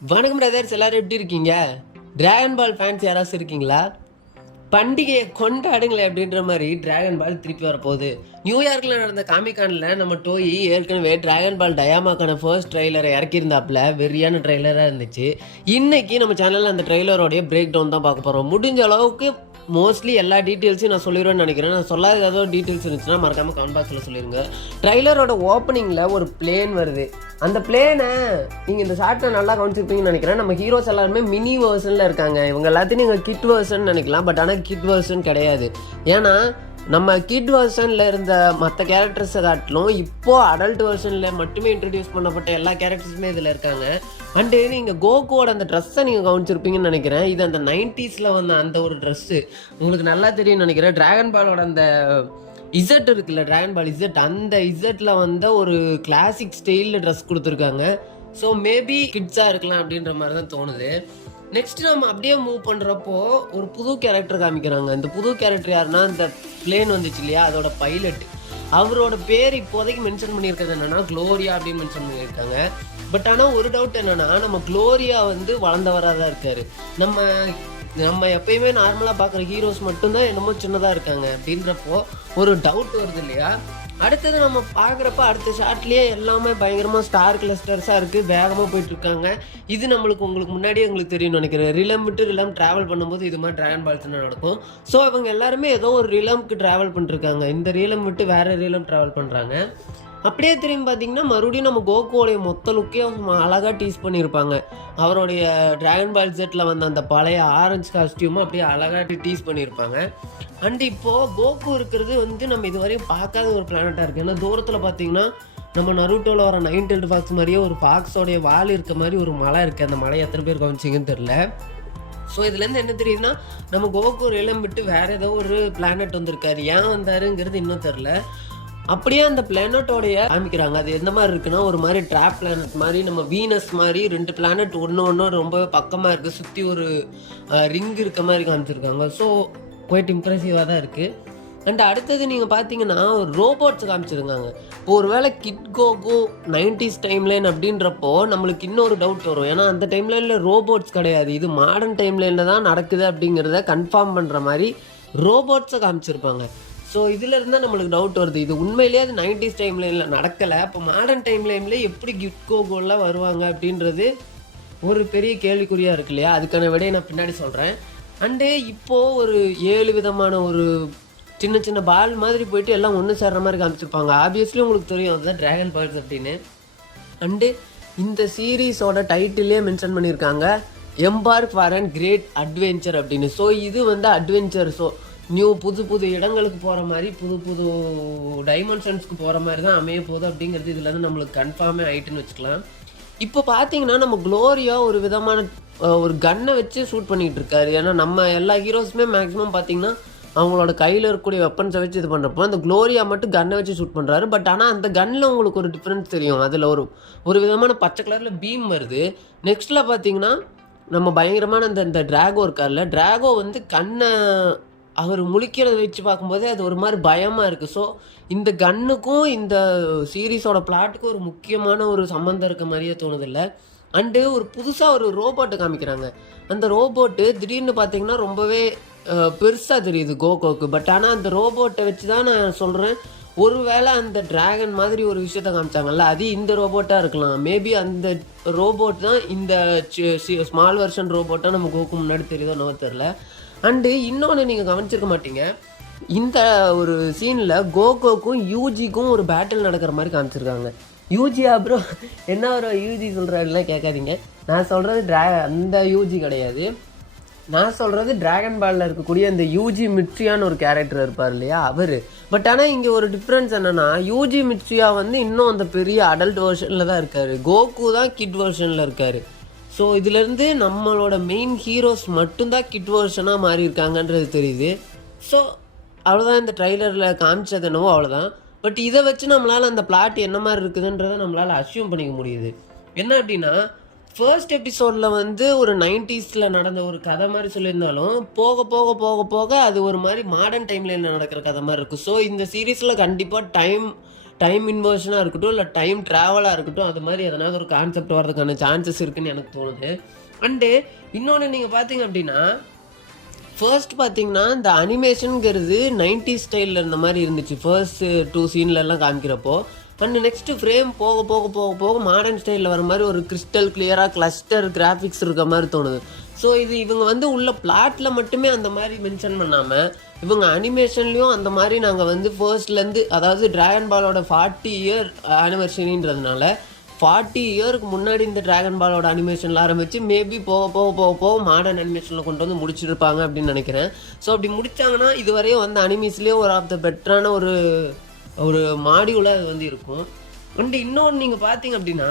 வணக்கம் பிரதர்ஸ், எல்லாரும் எப்படி இருக்கீங்க? டிராகன் பால் ஃபேன்ஸ் யாராச்சும் இருக்கீங்களா? பண்டிகையை கொண்டாடுங்களே அப்படின்ற மாதிரி டிராகன் பால் திருப்பி வரப்போகுது. நியூயார்க்கில் நடந்த காமிகானில் நம்ம டோய் ஏற்கனவே டிராகன் பால் டயாமாக்கான ஃபர்ஸ்ட் ட்ரெய்லரை இறக்கியிருந்தாப்புல வெறியான ட்ரெய்லராக இருந்துச்சு. இன்னைக்கு நம்ம சேனலில் அந்த ட்ரெய்லரோடைய பிரேக் டவுன் தான் பார்க்க போகிறோம். முடிஞ்ச அளவுக்கு மோஸ்ட்லி எல்லா டீட்டெயில்ஸையும் நான் சொல்லிடுவேன்னு நினைக்கிறேன். நான் சொல்லாத ஏதாவது டீட்டெயில்ஸ் இருந்துச்சுன்னா மறக்காமல் கமெண்ட் பாக்ஸில் சொல்லிடுங்க. ட்ரைலரோட ஓப்பனிங்கில் ஒரு பிளேன் வருது. அந்த பிளேனை நீங்கள் இந்த ஷார்ட்டை நல்லா கவனிச்சிருப்பீங்கன்னு நினைக்கிறேன். நம்ம ஹீரோஸ் எல்லாருமே மினி வேர்ஷனில் இருக்காங்க. இவங்க எல்லாத்தையும் நீங்கள் கிட் வேர்ஷன் நினைக்கலாம், பட் ஆனால் கிட் வேர்ஷன் கிடையாது. ஏன்னா நம்ம கிட் வெர்ஷனில் இருந்த மற்ற கேரக்டர்ஸை காட்டிலும் இப்போது அடல்ட் வெர்ஷனில் மட்டுமே இன்ட்ரடியூஸ் பண்ணப்பட்ட எல்லா கேரக்டர்ஸுமே இதில் இருக்காங்க. அண்டு நீங்கள் கோகுவோட அந்த ட்ரெஸ்ஸை நீங்கள் கவனிச்சிருப்பீங்கன்னு நினைக்கிறேன். இது அந்த 90s வந்த அந்த ஒரு ட்ரெஸ்ஸு உங்களுக்கு நல்லா தெரியும்னு நினைக்கிறேன். டிராகன் பாலோட அந்த இசட் இருக்குல்ல, டிராகன் பால் இசட், அந்த இசட்டில் வந்த ஒரு கிளாசிக் ஸ்டைலில் ட்ரெஸ் கொடுத்துருக்காங்க. ஸோ மேபி கிட்ஸாக இருக்கலாம் அப்படின்ற மாதிரி தான் தோணுது. நெக்ஸ்ட் நம்ம அப்படியே மூவ் பண்ணுறப்போ ஒரு புது கேரக்டர் காமிக்கிறாங்க. இந்த புது கேரக்டர் யாருன்னா, இந்த பிளேன் வந்துச்சு இல்லையா, அதோட பைலட். அவரோட பேர் இப்போதைக்கு மென்ஷன் பண்ணியிருக்கிறது என்னன்னா க்ளோரியா அப்படின்னு மென்ஷன் பண்ணியிருக்காங்க. பட் ஆனால் ஒரு டவுட் என்னன்னா, நம்ம க்ளோரியா வந்து வளர்ந்தவராக தான் இருக்காரு. நம்ம எப்பயுமே நார்மலாக பார்க்குற ஹீரோஸ் மட்டும்தான் என்னமோ சின்னதாக இருக்காங்க அப்படின்றப்போ ஒரு டவுட் வருது இல்லையா. அடுத்தது நம்ம பார்க்குறப்ப அடுத்த ஷார்ட்லேயே எல்லாமே பயங்கரமாக ஸ்டார் கிளஸ்டர்ஸாக இருக்குது, வேகமாக போயிட்டுருக்காங்க. இது உங்களுக்கு முன்னாடியே எங்களுக்கு தெரியும்னு நினைக்கிறேன். ரிலம் விட்டு ரிலம் ட்ராவல் பண்ணும்போது இது மாதிரி டிராகன் பால்ஸ் நடக்கும். ஸோ இவங்க எல்லாருமே ஏதோ ஒரு ரிலம்க்கு ட்ராவல் பண்ணிருக்காங்க. இந்த ரிலம் விட்டு வேறு ரிலம் ட்ராவல் பண்ணுறாங்க. அப்படியே திரும்பி பார்த்தீங்கன்னா மறுபடியும் நம்ம கோகுவோடைய மொத்த லுக்கையும் அழகாக டீஸ் பண்ணியிருப்பாங்க. அவருடைய டிராகன் பால் செட்டில் வந்த அந்த பழைய ஆரஞ்சு காஸ்டியூமும் அப்படியே அழகாக டீஸ் பண்ணியிருப்பாங்க. அண்ட் இப்போது கோகு இருக்கிறது வந்து நம்ம இதுவரையும் பார்க்காத ஒரு பிளானட்டாக இருக்குது. ஏன்னா தூரத்தில் பார்த்தீங்கன்னா நம்ம நருட்டோவில் வர 9 tailed fox மாதிரியே ஒரு ஃபாக்ஸோடைய வால் இருக்க மாதிரி ஒரு மலை இருக்குது. அந்த மலை எத்தனை பேர் கவனிச்சிங்கன்னு தெரில. ஸோ இதுலேருந்து என்ன தெரியுதுன்னா, நம்ம கோகு ரிலம் விட்டு வேறு ஏதோ ஒரு பிளானட் வந்திருக்காரு. ஏன் வந்தாருங்கிறது இன்னும் தெரில. அப்படியே அந்த பிளானட்டோடைய காமிக்கிறாங்க. அது எந்த மாதிரி இருக்குன்னா, ஒரு மாதிரி ட்ராப் பிளானட் மாதிரி, நம்ம வீனஸ் மாதிரி 2 பிளானட் ஒன்று ரொம்பவே பக்கமாக இருக்குது. சுற்றி ஒரு ரிங் இருக்க மாதிரி காமிச்சிருக்காங்க. ஸோ குவைட் இம்ப்ரெசிவாக தான் இருக்குது. அண்ட் அடுத்தது நீங்கள் பார்த்தீங்கன்னா ஒரு ரோபோட்ஸ் காமிச்சிருக்காங்க. இப்போ ஒரு வேளை கிட் கோகு 90s டைம்லைன் அப்படின்றப்போ நம்மளுக்கு இன்னொரு டவுட் வரும். ஏன்னா அந்த டைம்லைனில் ரோபோட்ஸ் கிடையாது, இது மாடர்ன் டைம்லைனில் தான் நடக்குது அப்படிங்கிறத கன்ஃபார்ம் பண்ணுற மாதிரி ரோபோட்ஸை காமிச்சிருப்பாங்க. ஸோ இதில் இருந்தால் நம்மளுக்கு டவுட் வருது, இது உண்மையிலேயே அது 90s டைம்லைனில் நடக்கலை, இப்போ மாடர்ன் டைம்லைனில் எப்படி கிட் கோகுலாம் வருவாங்க அப்படின்றது ஒரு பெரிய கேள்விக்குறியாக இருக்கு இல்லையா. அதுக்கான விடையை நான் பின்னாடி சொல்கிறேன். அண்டு இப்போது ஒரு 7 விதமான ஒரு சின்ன சின்ன பால் மாதிரி போயிட்டு எல்லாம் ஒன்று சேர்ற மாதிரி காமிச்சிருப்பாங்க. ஆப்வியஸ்லி உங்களுக்கு தெரியும் அதுதான் டிராகன் பால்ஸ் அப்படின்னு. அண்டு இந்த சீரீஸோட டைட்டிலே மென்ஷன் பண்ணியிருக்காங்க, embark for and great adventure அப்படின்னு. ஸோ இது வந்து அட்வென்ச்சர். ஸோ புது புது இடங்களுக்கு போகிற மாதிரி, புது புது டைமென்ஷன்ஸ்க்கு போகிற மாதிரி தான் அமைய போகுது அப்படிங்கிறது இதுலேருந்து நம்மளுக்கு கன்ஃபார்மே ஆகிட்டுன்னு வச்சுக்கலாம். இப்போ பார்த்தீங்கன்னா நம்ம க்ளோரியா ஒரு விதமான ஒரு கன்னை வச்சு ஷூட் பண்ணிகிட்டு இருக்காரு. ஏன்னா நம்ம எல்லா ஹீரோஸுமே மேக்ஸிமம் பார்த்தீங்கன்னா அவங்களோட கையில் இருக்கக்கூடிய வெப்பன்ஸை வச்சு இது பண்ணுறப்போ, அந்த க்ளோரியா மட்டும் கன்னை வச்சு ஷூட் பண்ணுறாரு. பட் ஆனால் அந்த கன்னில் உங்களுக்கு ஒரு டிஃப்ரென்ஸ் தெரியும். அதில் ஒரு விதமான பச்சை கலரில் பீம் வருது. நெக்ஸ்ட்டில் பார்த்தீங்கன்னா நம்ம பயங்கரமான இந்த ட்ராகோ இருக்கார்ல, ட்ராகோ வந்து கண்ணை அவர் முழிக்கிறத வச்சு பார்க்கும்போதே அது ஒரு மாதிரி பயமாக இருக்குது. ஸோ இந்த கன்னுக்கும் இந்த சீரீஸோட பிளாட்டுக்கும் ஒரு முக்கியமான ஒரு சம்மந்தம் இருக்க மாதிரியே தோணுதில்லை. அண்டு ஒரு புதுசாக ஒரு ரோபோட்டை காமிக்கிறாங்க. அந்த ரோபோட்டு திடீர்னு பார்த்தீங்கன்னா ரொம்பவே பெருசாக தெரியுது கோகோக்கு. பட் ஆனால் அந்த ரோபோட்டை வச்சு தான் நான் சொல்கிறேன், ஒருவேளை அந்த டிராகன் மாதிரி ஒரு விஷயத்த காமிச்சாங்கல்ல, அது இந்த ரோபோட்டாக இருக்கலாம். மேபி அந்த ரோபோட் தான் இந்த ஸ்மால் வெர்ஷன் ரோபோட்டாக நம்ம கோக்கு முன்னாடி தெரியுதோ நம்ம தெரில. அண்டு இன்னொன்று நீங்கள் கவனிச்சிருக்க மாட்டீங்க, இந்த ஒரு சீனில் கோகோக்கும் யூஜிக்கும் ஒரு பேட்டில் நடக்கிற மாதிரி காமிச்சிருக்காங்க. யூஜி அப்புறம் என்ன ஒரு யூஜி சொல்கிறாருலாம் கேட்காதீங்க. நான் சொல்கிறது அந்த யூஜி கிடையாது. நான் சொல்கிறது டிராகன் பாலில் இருக்கக்கூடிய இந்த யூஜி மிட்ரியான்னு ஒரு கேரக்டர் இருப்பார் இல்லையா, அவர். பட் ஆனால் இங்கே ஒரு டிஃப்ரென்ஸ் என்னென்னா, யூஜி மிட்ரியா வந்து இன்னும் அந்த பெரிய அடல்ட் வெர்ஷனில் தான் இருக்கார், கோகு தான் கிட் வெர்ஷனில் இருக்கார். ஸோ இதிலேருந்து நம்மளோட மெயின் ஹீரோஸ் மட்டும்தான் கிட் வெர்ஷனாக மாறி இருக்காங்கன்றது தெரியுது. ஸோ அவ்வளோதான், இந்த ட்ரைலரில் காமிச்சது என்னவோ அவ்வளோதான். பட் இதை வச்சு நம்மளால் அந்த பிளாட் என்ன மாதிரி இருக்குதுன்றதை நம்மளால் அஸ்யூம் பண்ணிக்க முடியுது. என்ன அப்படின்னா, ஃபர்ஸ்ட் எபிசோடில் வந்து ஒரு 90s நடந்த ஒரு கதை மாதிரி சொல்லியிருந்தாலும் போக போக போக போக அது ஒரு மாதிரி மாடர்ன் டைம்லைனில் நடக்கிற கதை மாதிரி இருக்குது. ஸோ இந்த சீரீஸில் கண்டிப்பாக டைம் இன்வர்ஷனாக இருக்கட்டும், இல்லை டைம் ட்ராவலாக இருக்கட்டும், அது மாதிரி எதனாவது ஒரு கான்செப்ட் வரதுக்கான சான்சஸ் இருக்குன்னு எனக்கு தோணுது. அண்டு இன்னொன்று நீங்கள் பார்த்தீங்க அப்படின்னா, ஃபர்ஸ்ட் பார்த்தீங்கன்னா இந்த அனிமேஷனுங்கிறது 90s ஸ்டைலில் இருந்த மாதிரி இருந்துச்சு ஃபர்ஸ்ட் 2 சீன்லலாம் காமிக்கிறப்போ. அண்ட் நெக்ஸ்ட்டு ஃப்ரேம் போக போக போக போக மாடர்ன் ஸ்டைலில் வர மாதிரி ஒரு கிறிஸ்டல் கிளியராக கிளஸ்டர் கிராஃபிக்ஸ் இருக்க மாதிரி தோணுது. ஸோ இது இவங்க வந்து உள்ள பிளாட்டில் மட்டுமே அந்த மாதிரி மென்ஷன் பண்ணாமல் இவங்க அனிமேஷன்லேயும் அந்த மாதிரி நாங்கள் வந்து ஃபர்ஸ்ட்லேருந்து, அதாவது ட்ராகன் பாலோட 40 இயர் ஆனிவர்சரின்றதுனால 40 இயருக்கு முன்னாடி இந்த ட்ராகன் பாலோட அனிமேஷனில் ஆரம்பித்து மேபி போக போக போக போக மாடர்ன் அனிமேஷனில் கொண்டு வந்து முடிச்சிருப்பாங்க அப்படின்னு நினைக்கிறேன். ஸோ அப்படி முடித்தாங்கன்னா இதுவரையும் வந்து அனிமீஸ்லேயே ஒரு ஆஃப் த பெட்டரான ஒரு மாடியூலாக அது வந்து இருக்கும். அண்டு இன்னொன்று நீங்கள் பார்த்தீங்க அப்படின்னா,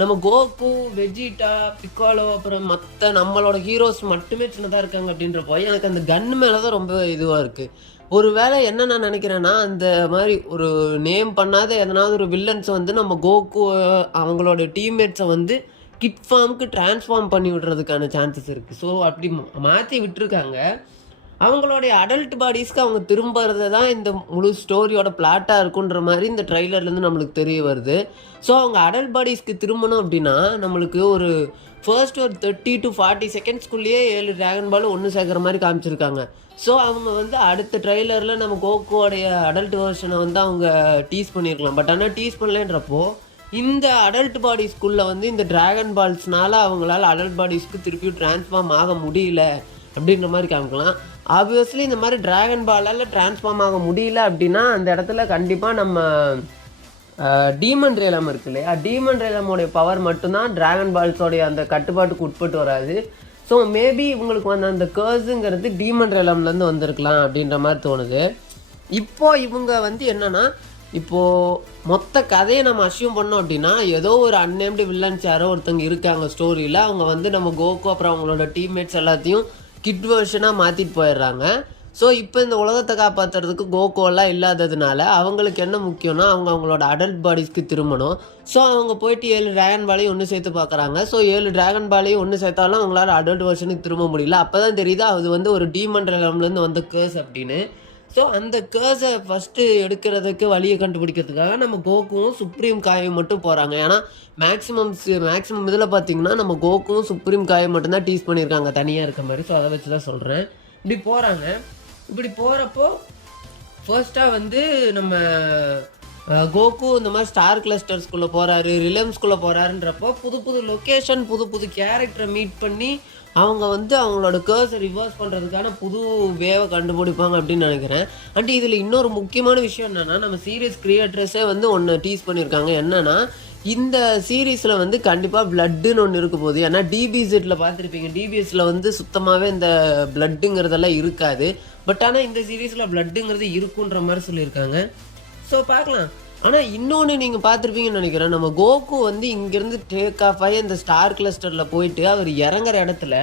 நம்ம கோகு, வெஜிடா, பிக்காலோ, அப்புறம் மற்ற நம்மளோட ஹீரோஸ் மட்டுமே சின்னதாக இருக்காங்க அப்படின்றப்போ எனக்கு அந்த கன் மேலே தான் ரொம்ப இதுவாக இருக்குது. ஒரு வேளை என்ன நான் நினைக்கிறேன்னா, அந்த மாதிரி ஒரு நேம் பண்ணாத எதனாவது ஒரு வில்லன்ஸை வந்து நம்ம கோகு அவங்களோட டீம்மேட்ஸை வந்து கிட் ஃபார்முக்கு ட்ரான்ஸ்ஃபார்ம் பண்ணி விடுறதுக்கான சான்சஸ் இருக்குது. ஸோ அப்படி மாற்றி விட்டுருக்காங்க. அவங்களுடைய அடல்ட் பாடிஸ்க்கு அவங்க திரும்புறது தான் இந்த முழு ஸ்டோரியோட பிளாட்டாக இருக்குன்ற மாதிரி இந்த ட்ரைலர்லேருந்து நம்மளுக்கு தெரிய வருது. ஸோ அவங்க அடல்ட் பாடிஸ்க்கு திரும்பணும் அப்படின்னா நம்மளுக்கு ஒரு ஃபர்ஸ்ட் ஒரு 30 to 40 செகண்ட்ஸ்குள்ளேயே 7 ட்ராகன் பால் ஒன்று சேர்க்குற மாதிரி காமிச்சிருக்காங்க. ஸோ அவங்க வந்து அடுத்த ட்ரைலரில் நம்ம கோகுவோடைய அடல்ட் வெர்ஷனை வந்து அவங்க டீஸ் பண்ணியிருக்கலாம். பட் ஆனால் டீஸ் பண்ணலன்றப்போ இந்த அடல்ட் பாடிஸ்குள்ளே வந்து இந்த ட்ராகன் பால்ஸ்னால அவங்களால அடல்ட் பாடிஸ்க்கு திருப்பியும் ட்ரான்ஸ்ஃபார்ம் ஆக முடியல அப்படின்ற மாதிரி காமிக்கலாம். ஆப்வியஸ்லி இந்த மாதிரி ட்ராகன் பாலால் ட்ரான்ஸ்ஃபார்ம் ஆக முடியல அப்படின்னா அந்த இடத்துல கண்டிப்பாக நம்ம டீமன் ரேலம் இருக்கு இல்லையா, டீமன் ரேலமோடைய பவர் மட்டும்தான் ட்ராகன் பால்ஸோடைய அந்த கட்டுப்பாட்டுக்கு உட்பட்டு வராது. ஸோ மேபி இவங்களுக்கு வந்து அந்த கேர்ஸுங்கிறது டீமன் ரேலம்லேருந்து வந்திருக்கலாம் அப்படின்ற மாதிரி தோணுது. இப்போது இவங்க வந்து என்னென்னா, இப்போது மொத்த கதையை நம்ம அசியூம் பண்ணோம் அப்படின்னா ஏதோ ஒரு அன்னேம்டு வில்லன்ஸ் யாரோ ஒருத்தங்க இருக்காங்க ஸ்டோரியில். அவங்க வந்து நம்ம கோகு அப்புறம் அவங்களோட டீம்மேட்ஸ் எல்லாத்தையும் கிட் வெர்ஷனாக மாற்றிட்டு போயிடுறாங்க. ஸோ இப்போ இந்த உலகத்தை காப்பாற்றுறதுக்கு கோகுவெல்லாம் இல்லாததுனால அவங்களுக்கு என்ன முக்கியம்னா அவங்களோட அடல்ட் பாடிஸ்க்கு திரும்பணும். ஸோ அவங்க போயிட்டு 7 ட்ராகன் பாலையும் ஒன்று சேர்த்து பார்க்குறாங்க. ஸோ 7 ட்ராகன் பாலையும் ஒன்று சேர்த்தாலும் அவங்களால அடல்ட் வெர்ஷனுக்கு திரும்ப முடியல. அப்போ தான் தெரியுது அது வந்து ஒரு டீமன் ரேலம்லேருந்து வந்த கேர்ஸ் அப்படின்னு. ஸோ அந்த கேர்ஸை ஃபஸ்ட்டு எடுக்கிறதுக்கு வழியை கண்டுபிடிக்கிறதுக்காக நம்ம கோகுவும் சுப்ரீம் காயும் மட்டும் போகிறாங்க. ஏன்னா மேக்ஸிமம் இதில் பார்த்திங்கன்னா நம்ம கோகுவும் சுப்ரீம் காயை மட்டும்தான் டீஸ் பண்ணியிருக்காங்க தனியாக இருக்க மாதிரி. ஸோ அதை வச்சு தான் சொல்கிறேன். இப்படி போகிறாங்க. இப்படி போகிறப்போ ஃபர்ஸ்ட்டாக வந்து நம்ம கோகு இந்த மாதிரி ஸ்டார் கிளஸ்டர்ஸ்குள்ளே போகிறாரு, ரிலம்ஸ்குள்ளே போகிறாருன்றப்போ புது லொக்கேஷன் புது கேரக்டரை மீட் பண்ணி அவங்க வந்து அவங்களோட கேர்ஸை ரிவர்ஸ் பண்ணுறதுக்கான புது வேவை கண்டுபிடிப்பாங்க அப்படின்னு நினைக்கிறேன். அண்ட் இதில் இன்னொரு முக்கியமான விஷயம் என்னென்னா, நம்ம சீரியஸ் கிரியேட்டர்ஸே வந்து ஒன்று டீஸ் பண்ணியிருக்காங்க. என்னென்னா, இந்த சீரீஸில் வந்து கண்டிப்பாக பிளட்டுன்னு ஒன்று இருக்க போகுது. ஏன்னா டிபிஎஸ்ஸில் பார்த்துருப்பீங்க, டிபிஎஸ்சில் வந்து சுத்தமாகவே இந்த பிளட்டுங்கிறதெல்லாம் இருக்காது. பட் ஆனால் இந்த சீரீஸில் பிளட்டுங்கிறது இருக்குன்ற மாதிரி சொல்லியிருக்காங்க. ஸோ பார்க்கலாம். ஆனால் இன்னொன்று நீங்கள் பார்த்துருப்பீங்கன்னு நினைக்கிறேன், நம்ம கோகு வந்து இங்கேருந்து டேக் ஆஃப் ஆகி இந்த ஸ்டார் கிளஸ்டரில் போயிட்டு அவர் இறங்குற இடத்துல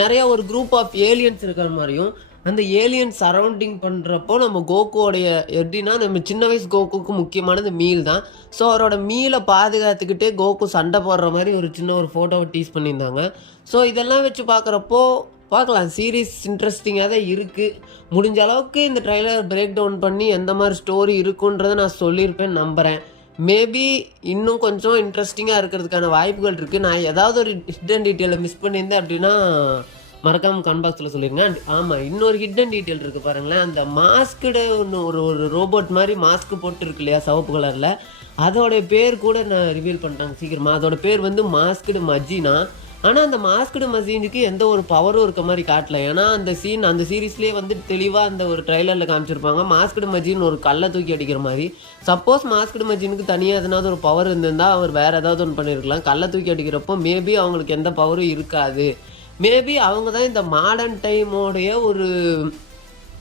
நிறையா ஒரு குரூப் ஆஃப் ஏலியன்ஸ் இருக்கிற மாதிரியும் அந்த ஏலியன்ஸ் சரௌண்டிங் பண்ணுறப்போ நம்ம கோகுவோடைய எப்படின்னா நம்ம சின்ன வயசு கோகுக்கு முக்கியமானது மீல் தான். ஸோ அவரோட மீலை பாதுகாத்துக்கிட்டே கோகு சண்டை போடுற மாதிரி ஒரு சின்ன ஒரு ஃபோட்டோவை டீஸ் பண்ணியிருந்தாங்க. ஸோ இதெல்லாம் வச்சு பார்க்குறப்போ பார்க்கலாம், சீரீஸ் இன்ட்ரெஸ்டிங்காக தான் இருக்குது. முடிஞ்ச அளவுக்கு இந்த ட்ரைலர் பிரேக் டவுன் பண்ணி எந்த மாதிரி ஸ்டோரி இருக்குன்றதை நான் சொல்லியிருப்பேன்னு நம்புகிறேன். மேபி இன்னும் கொஞ்சம் இன்ட்ரெஸ்டிங்காக இருக்கிறதுக்கான வாய்ப்புகள் இருக்குது. நான் ஏதாவது ஒரு ஹிடன் டீட்டெயிலை மிஸ் பண்ணியிருந்தேன் அப்படின்னா மறக்காமல் கமெண்ட் பாக்ஸில் சொல்லிடுங்க. ஆமாம், இன்னொரு ஹிடன் டீட்டெயில் இருக்குது பாருங்களேன். அந்த மாஸ்குடு ஒன்று ஒரு ரோபோட் மாதிரி மாஸ்க்கு போட்டுருக்கு இல்லையா சிவப்பு கலரில், அதோடைய பேர் கூட நான் ரிவீல் பண்ணிட்டாங்க சீக்கிரமாக. அதோட பேர் வந்து மாஸ்குடு மஜினா. ஆனால் அந்த மாஸ்குடு மசீனுக்கு எந்த ஒரு பவரும் இருக்க மாதிரி காட்டல. ஏன்னா அந்த சீரீஸ்லேயே வந்து தெளிவாக அந்த ஒரு ட்ரைலரில் காமிச்சிருப்பாங்க மாஸ்குடு மஜின் ஒரு கல்லை தூக்கி அடிக்கிற மாதிரி. சப்போஸ் மாஸ்குடு மஜினுக்கு தனியாக எதனாவது ஒரு பவர் இருந்திருந்தால் அவர் வேறு ஏதாவது ஒன்று பண்ணியிருக்கலாம். கல்லை தூக்கி அடிக்கிறப்போ மேபி அவங்களுக்கு எந்த பவரும் இருக்காது. மேபி அவங்க தான் இந்த மாடர்ன் டைமோடைய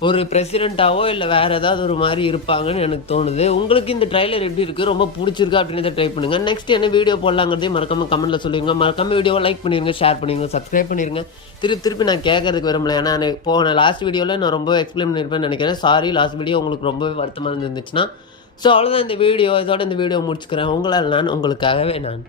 ஒரு பிரசிடெண்ட்டாவோ இல்லை வேறு ஏதாவது ஒரு மாதிரி இருப்பாங்கன்னு எனக்கு தோணுது. உங்களுக்கு இந்த ட்ரைலர் எப்படி இருக்குது, ரொம்ப பிடிச்சிருக்கு அப்படின்றத ட்ரை பண்ணுங்கள். நெக்ஸ்ட் என்ன வீடியோ போடலாங்கிறதே மறக்காமல் கமெண்ட்டில் சொல்லுங்கள். மறக்காமல் வீடியோவை லைக் பண்ணிடுங்க, ஷேர் பண்ணிடுங்க, சப்ஸ்கிரைப் பண்ணிடுங்க. திருப்பி நான் கேட்கறதுக்கு விரும்பல. ஏன்னா போன லாஸ்ட் வீடியோவில் நான் ரொம்ப எக்ஸ்பிளைன் பண்ணியிருப்பேன்னு நினைக்கிறேன். சாரி, லாஸ்ட் வீடியோ உங்களுக்கு ரொம்பவே வருத்தமாக இருந்துச்சுன்னா. ஸோ அவ்வளோதான் இந்த வீடியோ. இதோட இந்த வீடியோ முடிச்சுக்கிறேன். உங்களால் நான், உங்களுக்காகவே நான்.